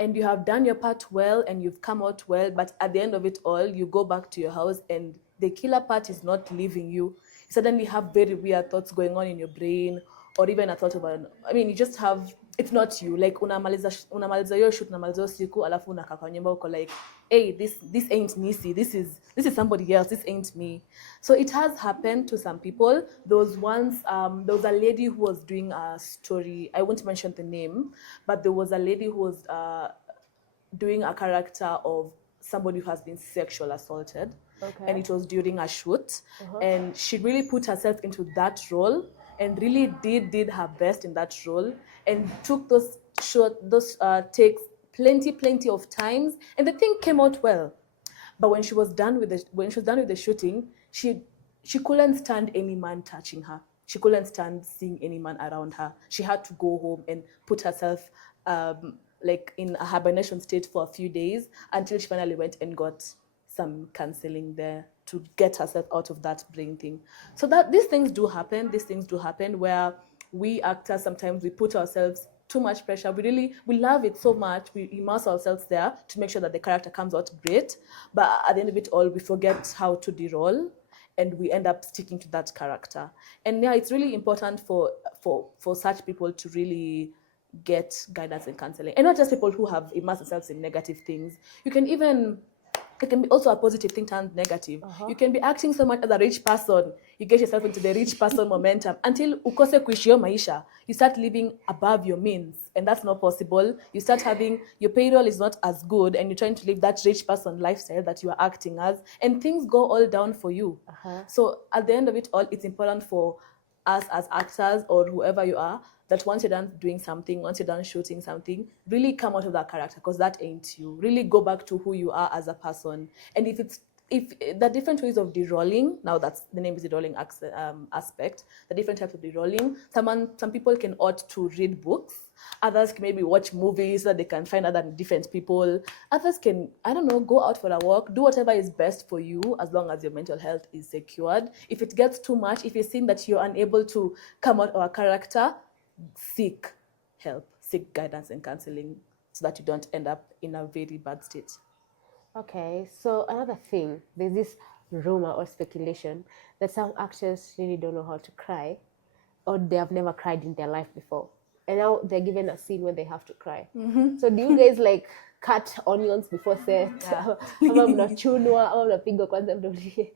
and you have done your part well, and you've come out well. But at the end of it all, you go back to your house, and the killer part is not leaving you. You suddenly have very weird thoughts going on in your brain, or even a thought about, I mean, you just have, it's not you. Like unamaliza yo shoot, unamaliza yo siku, alafu unakaa kwa nyumba uko like, hey, this ain't Nisi. This is somebody else. This ain't me. So it has happened to some people. There was a lady who was doing a story. I won't mention the name, but there was a lady who was doing a character of somebody who has been sexual assaulted. Okay. And it was during a shoot. And she really put herself into that role, and really did her best in that role, and took those takes plenty of times, and the thing came out well. But when she was done with the shooting, she couldn't stand any man touching her. She couldn't stand seeing any man around her. She had to go home and put herself like in a hibernation state for a few days, until she finally went and got some counseling there to get herself out of that brain thing. So that these things do happen. These things do happen where we actors sometimes we put ourselves too much pressure. We love it so much. We immerse ourselves there to make sure that the character comes out great. But at the end of it all, we forget how to de-roll and we end up sticking to that character. And yeah, it's really important for such people to really get guidance and counseling. And not just people who have immersed themselves in negative things. You can even it can be also a positive thing turned negative. You can be acting so much as a rich person, you get yourself into the rich person momentum until ukose kuishi hiyo maisha. You start living above your means, and that's not possible. You start having your payroll is not as good, and you're trying to live that rich person lifestyle that you are acting as, and things go all down for you. So at the end of it all, it's important for us as actors or whoever you are that once you're done doing something, once you're done shooting something, really come out of that character because that ain't you. Really go back to who you are as a person. And if the different ways of de-rolling, now that's the name is de-rolling aspect, the different types of de-rolling. Some people can opt to read books. Others can maybe watch movies so that they can find other different people. Others can, I don't know, go out for a walk, do whatever is best for you as long as your mental health is secured. If it gets too much, if you're seeing that you're unable to come out of a character, seek help, seek guidance and counseling so that you don't end up in a very bad state. Okay, so another thing, there's this rumor or speculation that some actors really don't know how to cry or they have never cried in their life before. And now they're given a scene where they have to cry. So do you guys like cut onions before set? Ama mnachunwa, ama mnapigwa kwanza mdolie?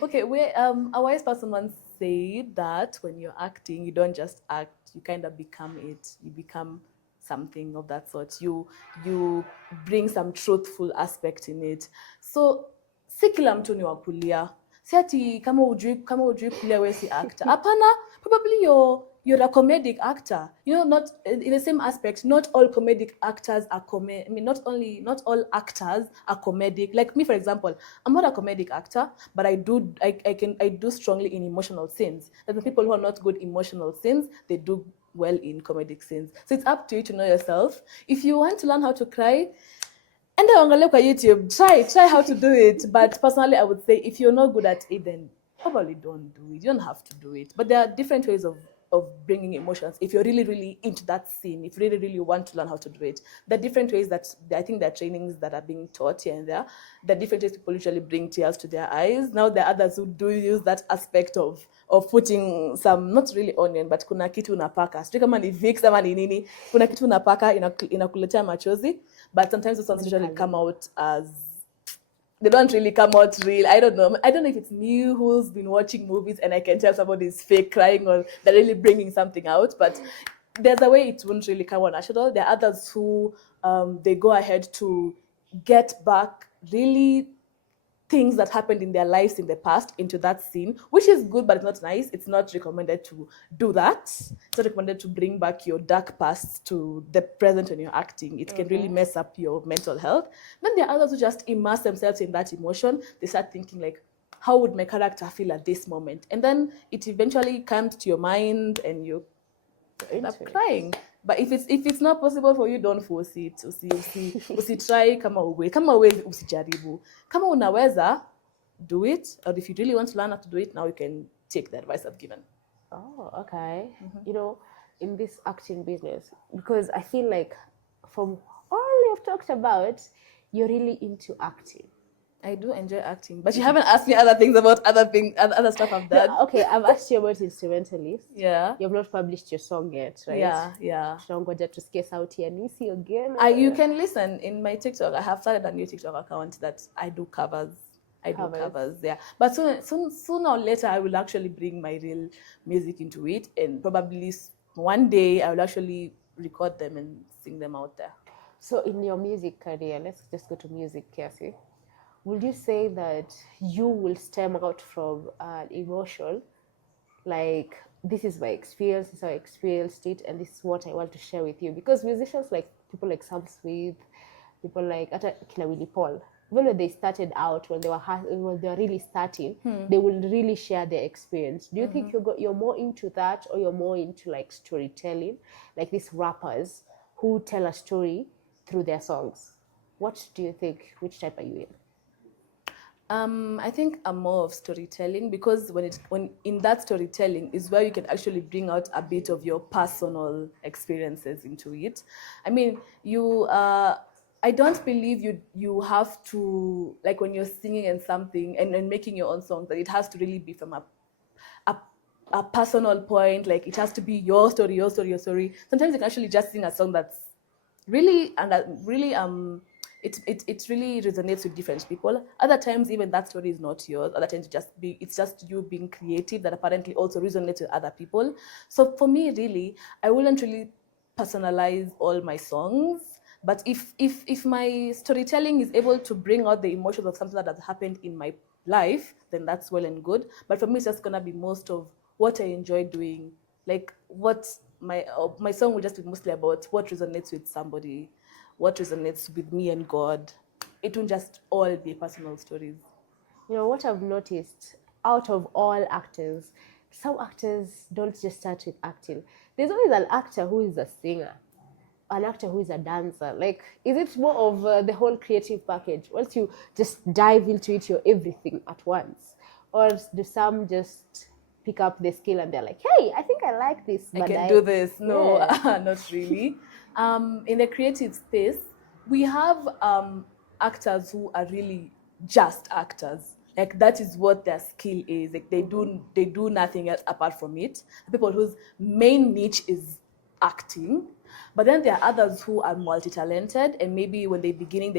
Okay, a wise person once said that when you're acting, you don't just act, you kind of become it. You become something of that sort. You bring some truthful aspect in it. So si kila mtu ni wa kulia. Si ati kama ujui kulia we si actor. Hapana, probably you're a comedic actor. You know, not in the same aspect. Not all comedic actors are not all actors are comedic. Like me, for example, I'm not a comedic actor, but I do strongly in emotional scenes. Like the people who are not good emotional scenes, they do well in comedic scenes. So it's up to you to know yourself. If you want to learn how to cry, and then look at YouTube, try how to do it. But personally, I would say if you're not good at it, then probably don't do it. You don't have to do it. But there are different ways of bringing emotions. If you're really, really into that scene, if you really, really want to learn how to do it, there are different ways that I think there are trainings that are being taught here and there. There are different ways people usually bring tears to their eyes. Now there are others who do use that aspect of putting some, not really onion, but kuna kitu unapaka. Sijui kama ni Vicks ama ni nini. Kuna kitu unapaka inakuletea machozi. But sometimes those songs usually come out as, they don't really come out real. I don't know if it's me who's been watching movies and I can tell somebody's fake crying or they're really bringing something out, but there's a way it won't really come out natural. There are others who they go ahead to get back really things that happened in their lives in the past into that scene, which is good, but it's not nice. It's not recommended to do that. It's not recommended to bring back your dark past to the present when you're acting. It can really mess up your mental health. Then there are others who just immerse themselves in that emotion. They start thinking like, how would my character feel at this moment? And then it eventually comes to your mind and you end up crying. But if it's not possible for you, don't force it. Usitry kama uwezi usijaribu. Kama unaweza, do it. Or if you really want to learn how to do it, now you can take the advice I've given. Oh, okay. You know, in this acting business, because I feel like from all you've talked about, you're really into acting. I do enjoy acting, but you haven't asked me other things about other stuff I've done. No, okay, I've asked you about instrumentalists. Yeah. You've not published your song yet, right? Yeah. Tunangoja tusikie sauti ya Nisi again. You can listen in my TikTok. I have started a new TikTok account that I do covers. Do covers, yeah. But sooner or later, I will actually bring my real music into it, and probably one day I will actually record them and sing them out there. So in your music career, let's just go to music, Cassie. Would you say that you will stem out from an emotion, like this is my experience, this is how I experienced it, and this is what I want to share with you? Because musicians like people like Sam Smith, people like Kina Willie Paul, even when they started out, when they were really starting, they will really share their experience. Do you think you're more into that, or you're more into like storytelling, like these rappers who tell a story through their songs? What do you think? Which type are you in? I think I'm more of storytelling, because when in that storytelling is where you can actually bring out a bit of your personal experiences into it. I mean, I don't believe you have to, like, when you're singing and something and making your own songs, that it has to really be from a a personal point. Like, it has to be your story, your story, your story. Sometimes you can actually just sing a song that's really, and that really it really resonates with different people. Other times, even that story is not yours. Other times, it's just you being creative that apparently also resonates with other people. So for me, really, I wouldn't really personalize all my songs. But if my storytelling is able to bring out the emotions of something that has happened in my life, then that's well and good. But for me, it's just gonna be most of what I enjoy doing. Like, what my song will just be mostly about what resonates with somebody, what resonates with me and God. It won't just all be personal stories. You know what I've noticed, out of all actors, some actors don't just start with acting. There's always an actor who is a singer, an actor who is a dancer. Like, is it more of the whole creative package? Once you just dive into it, you're everything at once, or do some just pick up the skill and they're like, hey, I think I like this, I but can do this. No, yeah. not really. In the creative space, we have actors who are really just actors. Like, that is what their skill is. Like, they do nothing else apart from it. People whose main niche is acting. But then there are others who are multi-talented, and maybe when they're beginning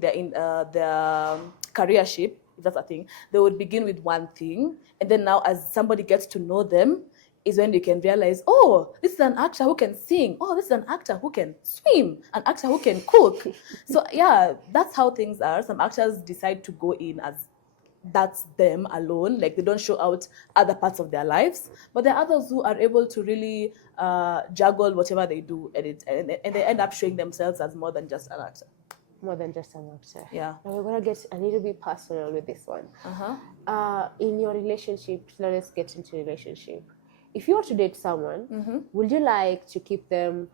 their careership, if that's a thing, they would begin with one thing, and then now, as somebody gets to know them, is when you can realize, oh, this is an actor who can sing. Oh, this is an actor who can swim. An actor who can cook. So yeah, that's how things are. Some actors decide to go in as that's them alone, like they don't show out other parts of their lives. But there are others who are able to really juggle whatever they do, and they end up showing themselves as more than just an actor. More than just an actor. Yeah. Now we're gonna get a little bit personal with this one. In your relationship, now let's get into relationship. If you were to date someone, would you like to keep them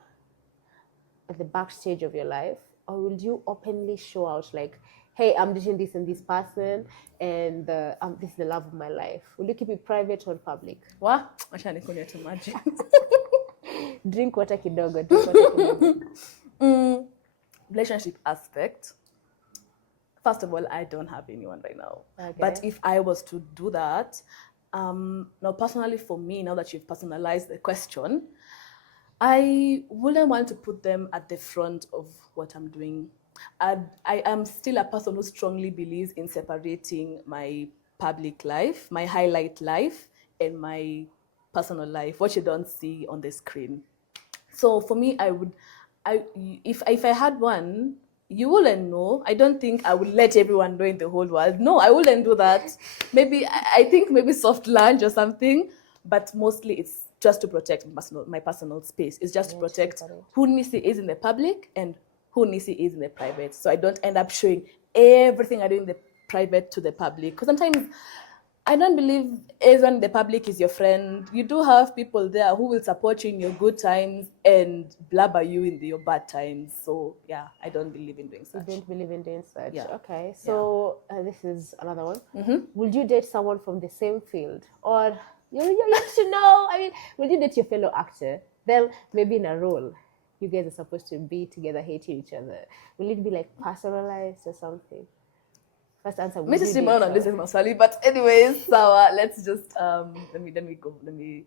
at the backstage of your life, or would you openly show out like, hey, I'm dating this and this person, and this is the love of my life? Will you keep it private or public? Wa? Acha nikunywe tu maji. Drink water kidogo. Drink water kidogo. Relationship aspect. First of all, I don't have anyone right now. Okay. But if I was to do that, now personally for me, now that you've personalized the question, I wouldn't want to put them at the front of what I'm doing. I am still a person who strongly believes in separating my public life, my highlight life, and my personal life, what you don't see on the screen. So for me, if I had one, you wouldn't know. I don't think I would let everyone know in the whole world. No, I wouldn't do that. Maybe I think maybe soft launch or something, but mostly it's just to protect my personal space. It's just to protect who Nisi is in the public and who Nisi is in the private. So I don't end up showing everything I do in the private to the public. Because sometimes I don't believe everyone in the public is your friend. You do have people there who will support you in your good times and blabber you in your bad times. So yeah, I don't believe in doing such. You don't believe in doing such. Yeah. Okay, so this is another one. Would you date someone from the same field, or you have to know? I mean, would you date your fellow actor? Then maybe in a role, you guys are supposed to be together, hating each other. Will it be like personalized or something? First answer. Would you date on this is Masali, but anyways, so let's just let me go. Let me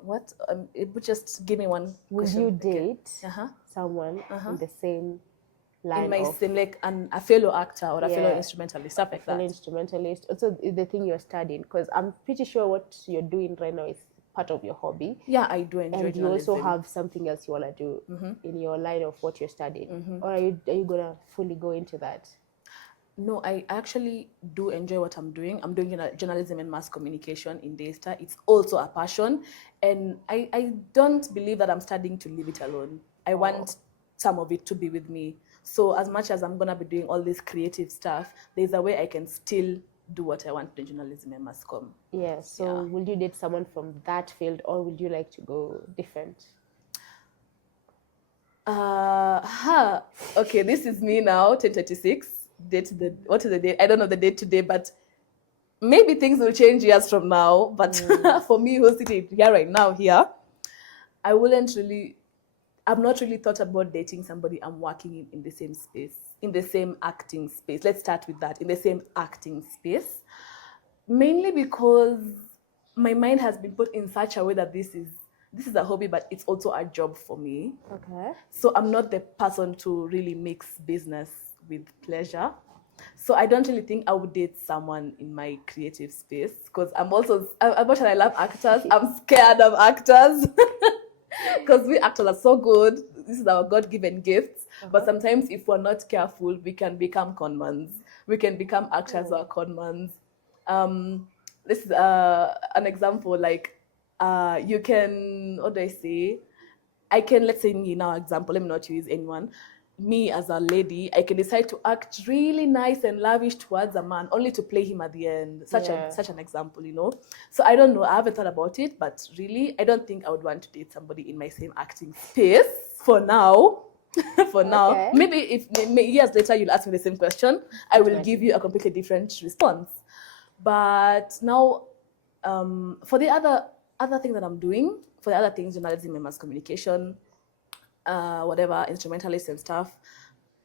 what it would just give me one. Would question. you date Okay. someone in the same line In my of same, like a fellow actor or a fellow instrumentalist, stuff like fellow that. instrumentalist? Also, the thing you're studying, because I'm pretty sure what you're doing right now is part of your hobby. Yeah, I do enjoy And you journalism. also have something else you want to do in your line of what you're studying. Or are you going to fully go into that? No, I actually do enjoy what I'm doing. I'm doing journalism and mass communication in Daystar. It's also a passion. And I don't believe that I'm studying to leave it alone. I want some of it to be with me. So as much as I'm going to be doing all this creative stuff, there's a way I can still do what I want in journalism and mass com. Yeah, so will you date someone from that field, or would you like to go different? Okay, this is me now, 1036. what is the date? I don't know the date today, but maybe things will change years from now. But for me, who's sitting here right now here, I wouldn't really. I've not really thought about dating somebody I'm working in the same space, in the same acting space. Let's start with that, in the same acting space. Mainly because my mind has been put in such a way that this is a hobby, but it's also a job for me. Okay. So I'm not the person to really mix business with pleasure. So I don't really think I would date someone in my creative space because as much as I love actors, I'm scared of actors. Because we actors are so good. This is our God-given gifts. But sometimes if we're not careful, we can become conmans. We can become actors or conmans. This is an example. Like you can, what do I say? I can, let's say me now, example, let me not use anyone. Me as a lady, I can decide to act really nice and lavish towards a man only to play him at the end. Such an example, you know. So I don't know. I haven't thought about it, but really, I don't think I would want to date somebody in my same acting space for now. For now, Okay. maybe if years later you'll ask me the same question, I will give you a completely different response. But now, for the other thing that I'm doing, for the other things, journalism and mass communication, whatever, instrumentalists and stuff,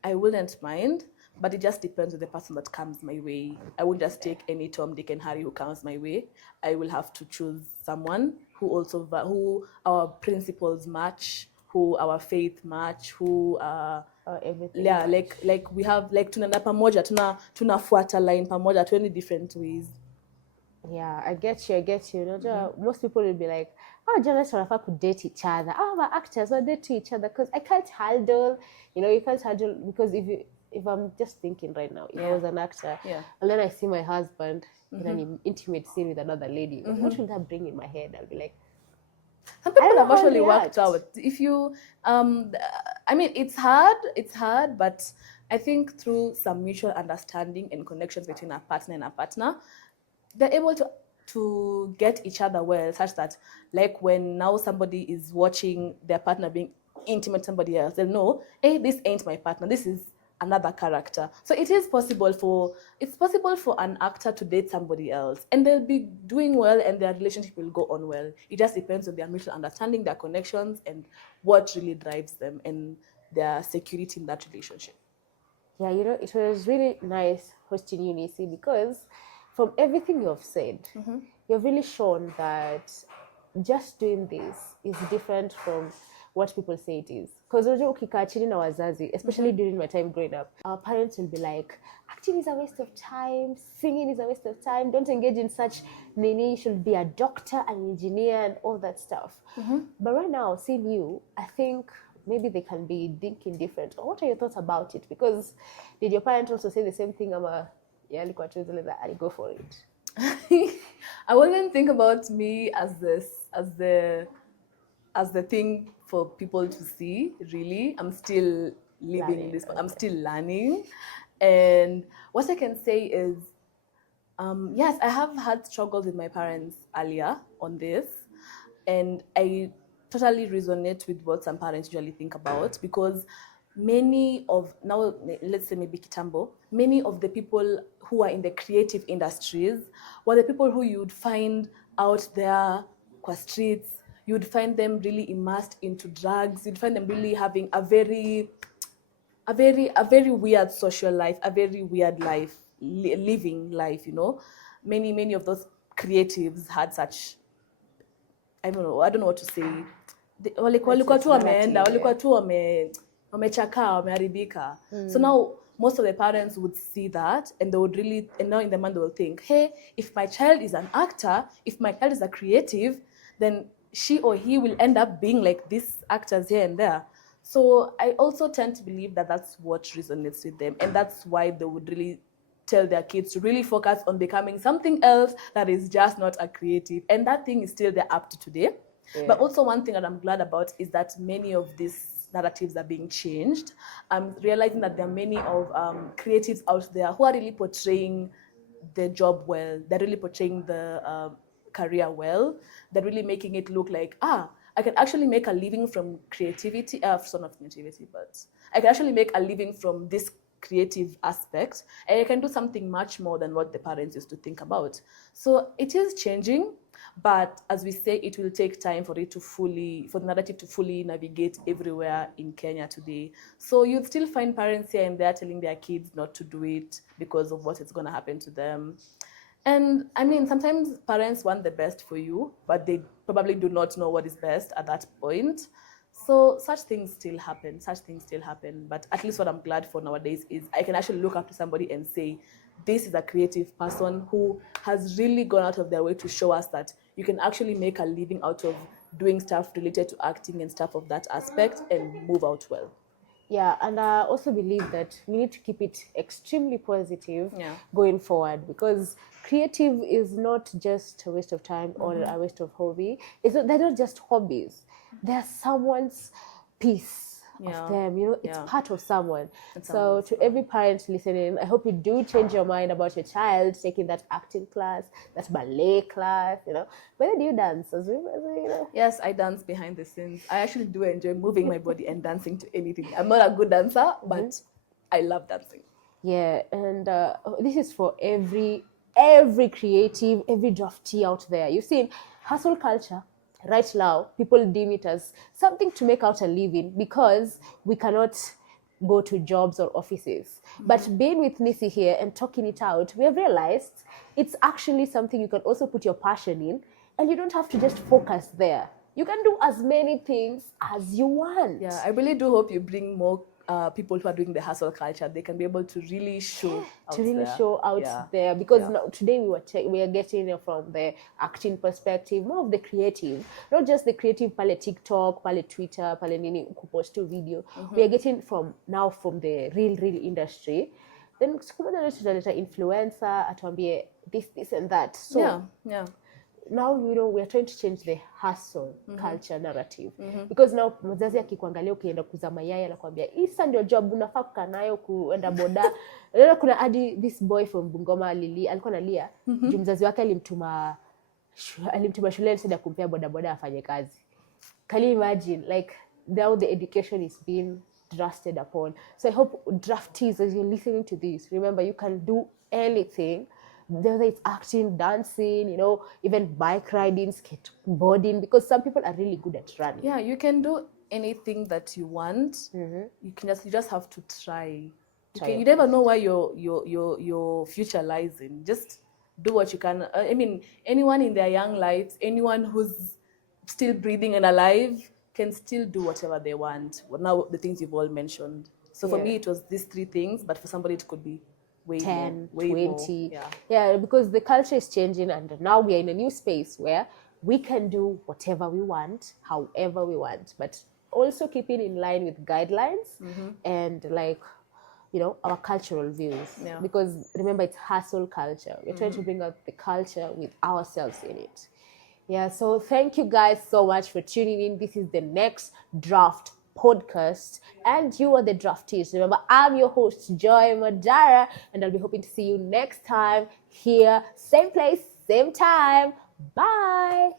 I wouldn't mind, but it just depends on the person that comes my way. I won't just take any Tom, Dick, and Harry who comes my way. I will have to choose someone who our principles match, who our faith match, who Everything. yeah, like we have like tunaenda pamoja, tunafuata line pamoja 20 different ways. Yeah, I get you. Most people will be like, oh, journalists wanafaa could date each other. Oh, but actors will date to each other because I can't handle, you can't handle, because if I'm just thinking right now, if I was an actor, and then I see my husband in an intimate scene with another lady, what will that bring in my head? I'll be like, some people have actually worked out. If you, I mean, it's hard, but I think through some mutual understanding and connections between a partner and a partner, they're able to get each other well, such that, like, when now somebody is watching their partner being intimate with somebody else, they'll know, hey, this ain't my partner, this is another character. So it's possible for an actor to date somebody else, and they'll be doing well, and their relationship will go on well. It just depends on their mutual understanding, their connections, and what really drives them and their security in that relationship. Yeah, it was really nice hosting you, Nisi, because from everything you have said, you've really shown that just doing this is different from what people say it is. Because ukikaa chini na wazazi, especially during my time growing up, our parents will be like, acting is a waste of time, singing is a waste of time, don't engage in such nini, you should be a doctor, an engineer, and all that stuff. But right now, seeing you, I think maybe they can be thinking different. What are your thoughts about it? Because did your parents also say the same thing? Yeah, look what I go for it. I wouldn't think about me as the thing for people to see. Really, I'm still living this. I'm still learning, and what I can say is, yes, I have had struggles with my parents earlier on this, and I totally resonate with what some parents usually think about, because many of now, let's say maybe Kitambo, many of the people who are in the creative industries were the people who you'd find out there qua streets. You'd find them really immersed into drugs. You'd find them really having a very weird social life, a very weird life, living life. Many of those creatives had such, I don't know what to say. Walikuwa tu wameenda, walikuwa tu wamechakaa, wameharibika. So now most of the parents would see that, and they would really, and now in the mind they will think, hey, if my child is an actor, if my child is a creative, then she or he will end up being like these actors here and there. So I also tend to believe that that's what resonates with them, and that's why they would really tell their kids to really focus on becoming something else that is just not a creative, and that thing is still there up to today. But also one thing that I'm glad about is that many of these narratives are being changed. I'm realizing that there are many of creatives out there who are really portraying the job well. They're really portraying the career well. They're really making it look like, I can actually make a living from creativity. Not creativity, but I can actually make a living from this creative aspect, and you can do something much more than what the parents used to think about. So it is changing, but as we say, it will take time for the narrative to fully navigate everywhere in Kenya today. So you'd still find parents here and there telling their kids not to do it because of what is going to happen to them. And I mean, sometimes parents want the best for you, but they probably do not know what is best at that point. So such things still happen. But at least what I'm glad for nowadays is I can actually look up to somebody and say, this is a creative person who has really gone out of their way to show us that you can actually make a living out of doing stuff related to acting and stuff of that aspect and move out well. Yeah, and I also believe that we need to keep it extremely positive going forward, because creative is not just a waste of time or a waste of hobby. They're not just hobbies. They're someone's piece of them. It's part of someone. So to every parent listening, I hope you do change your mind about your child taking that acting class, that ballet class. Whether do you dance as well? Yes, I dance behind the scenes. I actually do enjoy moving my body and dancing to anything. I'm not a good dancer, but I love dancing. Yeah, and this is for every creative, every draftee out there. You've seen hustle culture. Right now, people deem it as something to make out a living because we cannot go to jobs or offices. But being with Nisi here and talking it out, we have realized it's actually something you can also put your passion in, and you don't have to just focus there. You can do as many things as you want. Yeah, I really do hope you bring more people who are doing the hustle culture. They can be able to really show out there, because now, today we are getting from the acting perspective, more of the creative, not just the creative pale TikTok, pale Twitter, pale nini kupost video. We are getting from the real industry. Then tutaleta influencer atuambie this and that. So now we are trying to change the hustle culture narrative, because now mzazi akikuangalia ukienda kuuza mayai anakuambia isa ndio job unafaa kukaa nayo kuenda boda. Leo kuna hadi this boy from Bungoma alikuwa analia juu mzazi wake alimtuma shule instead ya kumpea boda afanye kazi. Can you imagine, like, now the education is being drafted upon? So I hope draftees, as you're listening to this, remember you can do anything, whether it's acting, dancing, even bike riding, skateboarding, because some people are really good at running. Yeah, you can do anything that you want. You just have to try. You never know where your future lies in. Just do what you can. I mean, anyone in their young lives, anyone who's still breathing and alive can still do whatever they want. Now the things you've all mentioned. So for me, it was these three things, but for somebody it could be 10, 20. Yeah, because the culture is changing, and now we are in a new space where we can do whatever we want, however we want, but also keeping in line with guidelines and our cultural views. Because remember, it's hustle culture. We're trying to bring out the culture with ourselves in it. Yeah, so thank you guys so much for tuning in. This is the Next Draft podcast, and you are the draftees. Remember, I'm your host, Joy Madara, and I'll be hoping to see you next time here, same place, same time. Bye.